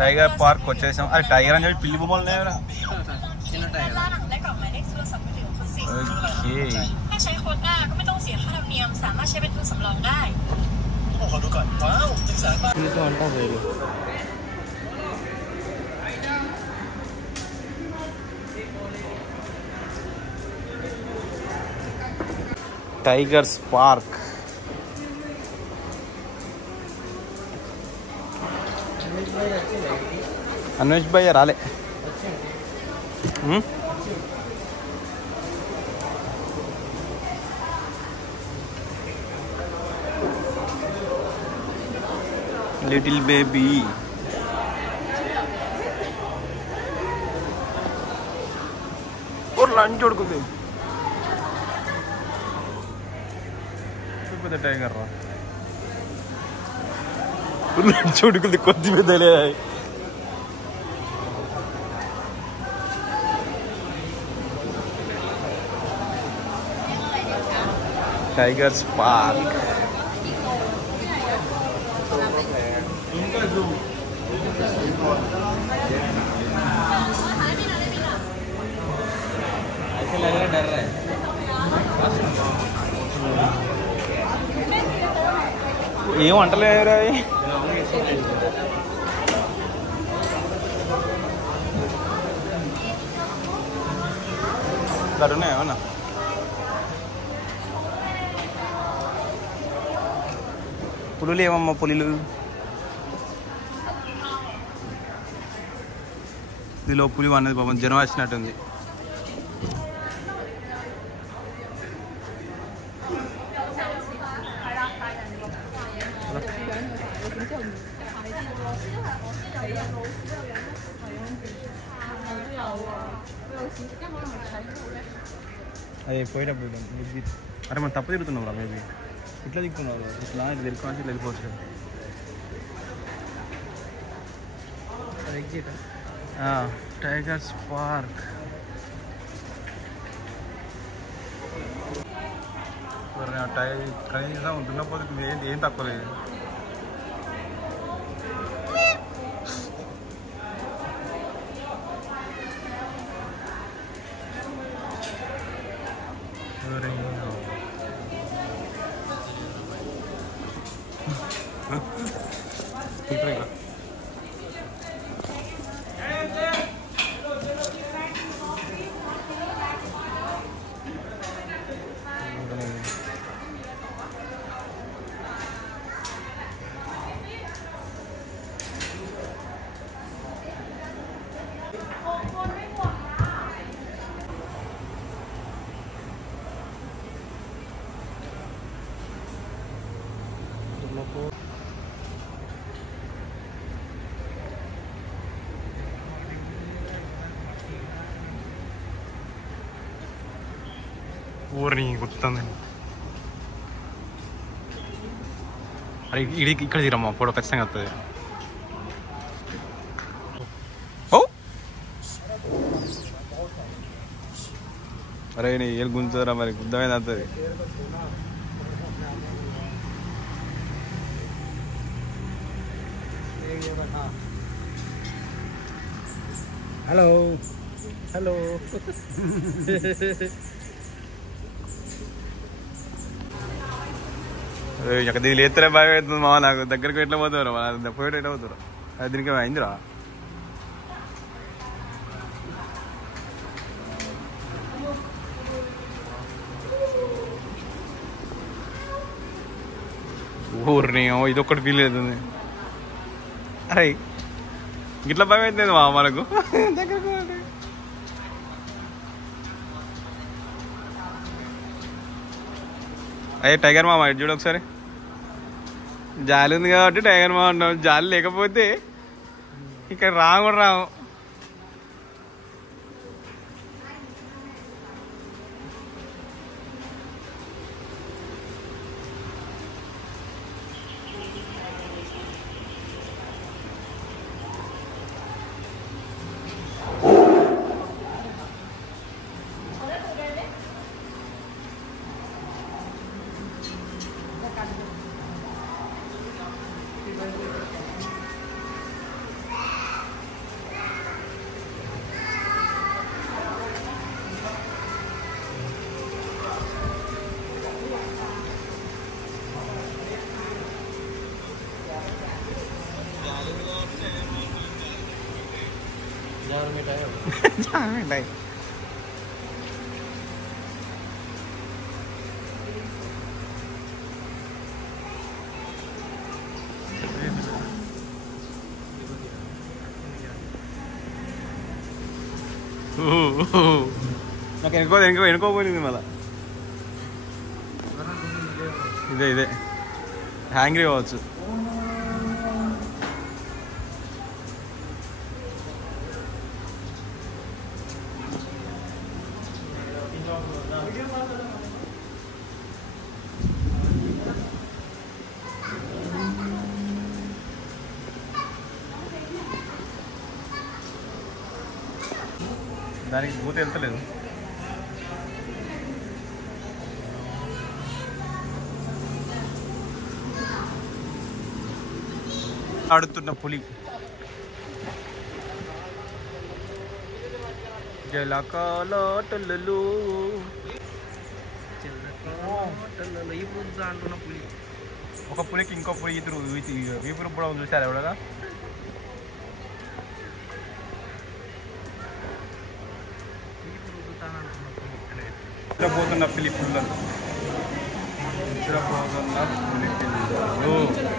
Tiger park వచ్చేసాం. అది tiger అని చెప్పి పిల్లి బొమ్మలు లేవరా. టైగర్స్ పార్క్ అన్వేష్ భయ్య రాలే. లిటిల్ బేబీ లంచ్ ఉడుకుతుంది. పెద్ద టైగర్ రా లంచ్ ఉడుకుతుంది కొద్ది పెద్దలే. టైగర్స్ పార్క్ ఏం వంటలేరా కరుణా ఏమన్నా పులులు ఏమమ్మా పులులు దీనిలో పులి అన్నది పాపం జనం వచ్చినట్టుంది. అదే పోయేటప్పుడు అరే మనం తప్పు తిరుగుతున్నాం రా. మేబీ ఇట్లా దిక్కున్నావు ఇట్లా తెలుసుకోవాలి ఇట్లా వెళ్ళిపోవచ్చు. టైగర్స్ పార్క్ కనీసం దున్నపోతే ఏం తక్కువ లేదు. ఊరిని గుర్తుంది. అరే ఇక్కడ తీరమ్మా ఫోటో ఖచ్చితంగా వస్తుంది. ఓ అరే నీ ఏం గుంజుతుందిరా మరి గుద్దమైంది వస్తుంది. హలో హలో ఇక్కడ దీని ఎత్తరే బాగా అవుతుంది మా నాకు దగ్గరికి ఎట్లా పోతారు పోయేట ఎట్లా పోతారు. అది దీనికి అయిందిరా. ఊరిని ఇదొక్కటి ఫీల్ అవుతుంది. అరే ఇట్లా భయం అవుతుంది మా మనకు దగ్గరకు. అయ్యే టైగర్ మామ ఇటు చూడు ఒకసారి. జాలి ఉంది కాబట్టి టైగర్ మామ అంటాం. జాలి లేకపోతే ఇక్కడ రాము కూడా రాము. మిఠాయి నాకు వెనుకోపోయింది మళ్ళా. ఇదే హ్యాంగ్రీ కావచ్చు. దానికి పూత వెళ్తలేదు. ఆడుతున్న పులి జలకాలాటలు అంటున్న పులి. ఒక పులికి ఇంకో పులి ఇద్దరు వీపురు కూడా చూసారు ఎవడగా. పోతున్న పులి పిల్లలు పోతున్న పులి పిల్లలు